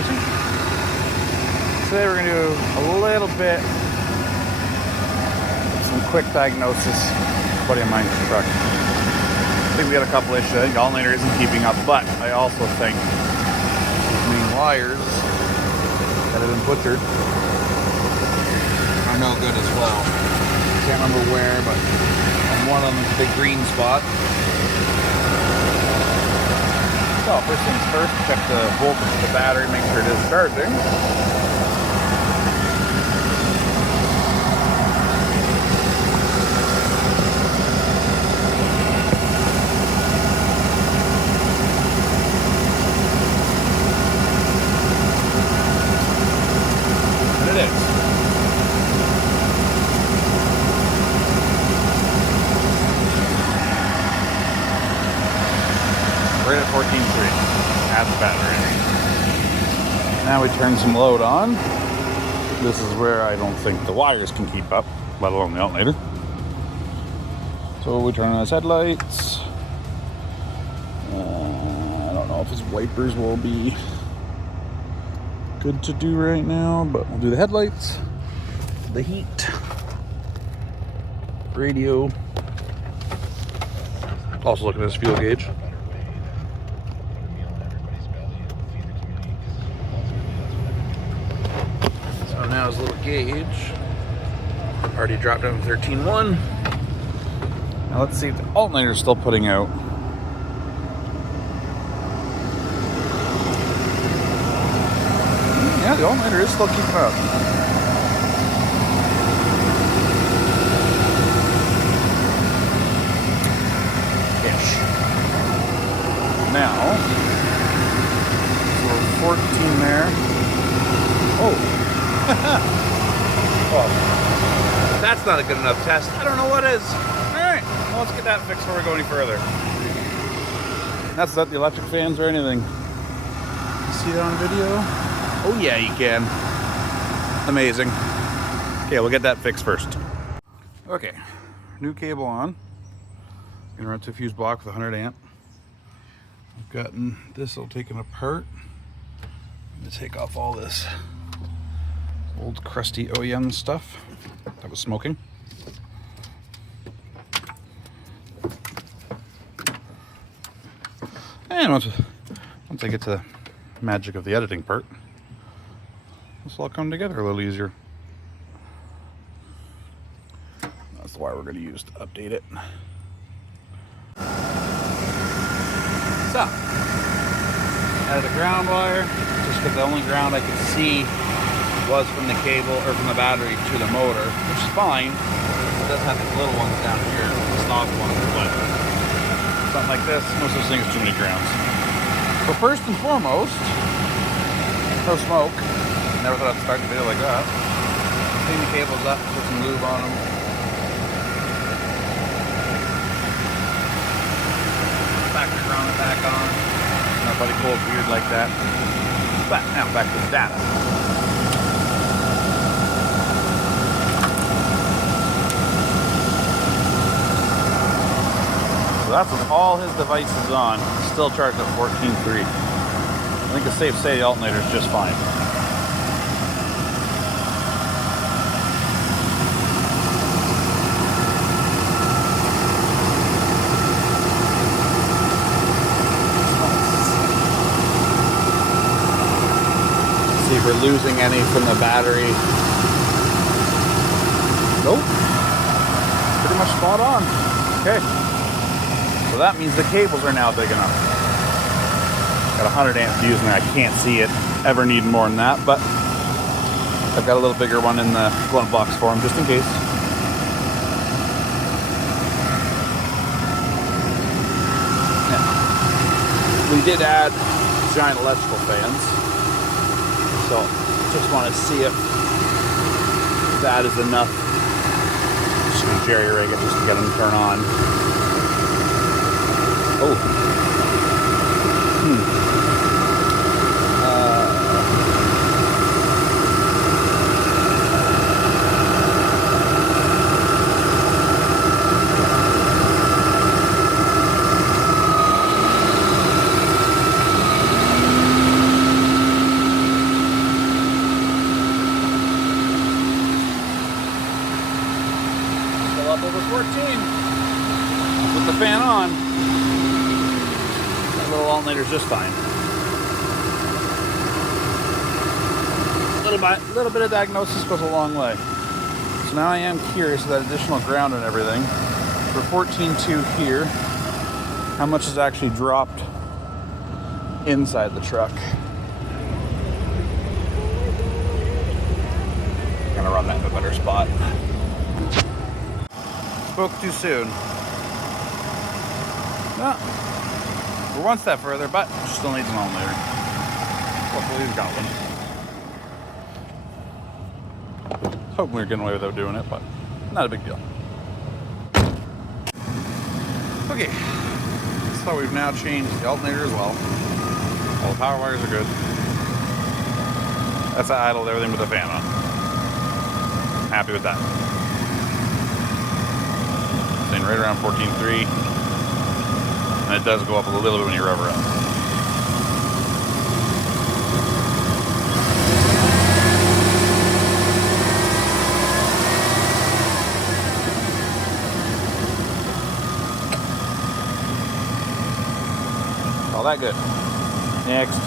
racing. Today we're going to do a little bit, some quick diagnosis. A buddy of mine's truck. I think we got a couple issues. I think the alternator isn't keeping up, but I also think these main wires that have been butchered are no good as well. Can't remember where, but on one of them is a big green spot. So first things first, check the voltage of the battery, make sure it is charging. And it is. Right at 14.3. Add the battery. Now we turn some load on. This is where I don't think the wires can keep up, let alone the alternator. So we turn on his headlights. I don't know if his wipers will be good to do right now, but we'll do the headlights, the heat, radio. Also look at his fuel gauge. So now his little gauge already dropped down to 13.1. Now let's see if the alternator is still putting out. Yeah, the alternator is still keeping up. Ish. Now, we're 14 there. Oh. Well, that's not a good enough test. I don't know what is. Alright, well, let's get that fixed before we go any further. That's not the electric fans or anything. You see that on video? Oh yeah, you can. Amazing. Okay, we'll get that fixed first. Okay, new cable on. Gonna run to a fuse block with 100 amp. I've gotten this all taken apart. I'm gonna take off all this old crusty OEM stuff that was smoking. And once I get to the magic of the editing part, this will all come together a little easier. That's the wire we're going to use to update it. So, added a ground wire, just because the only ground I could see was from the cable or from the battery to the motor, which is fine. It does have these little ones down here, the stock ones, but something like this, most of those things are too many grounds. So first and foremost, no smoke. Never thought I'd start the video like that. Clean the cables up, put some lube on them. Factory ground it back on. Nobody cold weird like that. But now back to the data. So that's with all his devices on, still charged at 14.3. I think it's safe to say the alternator is just fine. See if we're losing any from the battery. Nope. Pretty much spot on. Okay. So that means the cables are now big enough. Got a 100 amp fuse and I can't see it ever needing more than that, but I've got a little bigger one in the glove box for him just in case. Now, we did add giant electrical fans, so just want to see if that is enough. Just gonna jerry rig it just to get them to turn on. Oh. fan on, that little alternator's just fine. A little bit of diagnosis goes a long way. So now I am curious of that additional ground and everything. For 14.2 here, how much is actually dropped inside the truck? I'm gonna run that in a better spot. Spoke too soon. No, we're one step further, but still needs an alternator. Hopefully he's got one. Hoping we're getting away without doing it, but not a big deal. Okay, so we've now changed the alternator as well. All the power wires are good. That's idled everything with the fan on. Happy with that. Staying right around 14.3. And it does go up a little bit when you rev her up. All that good. Next.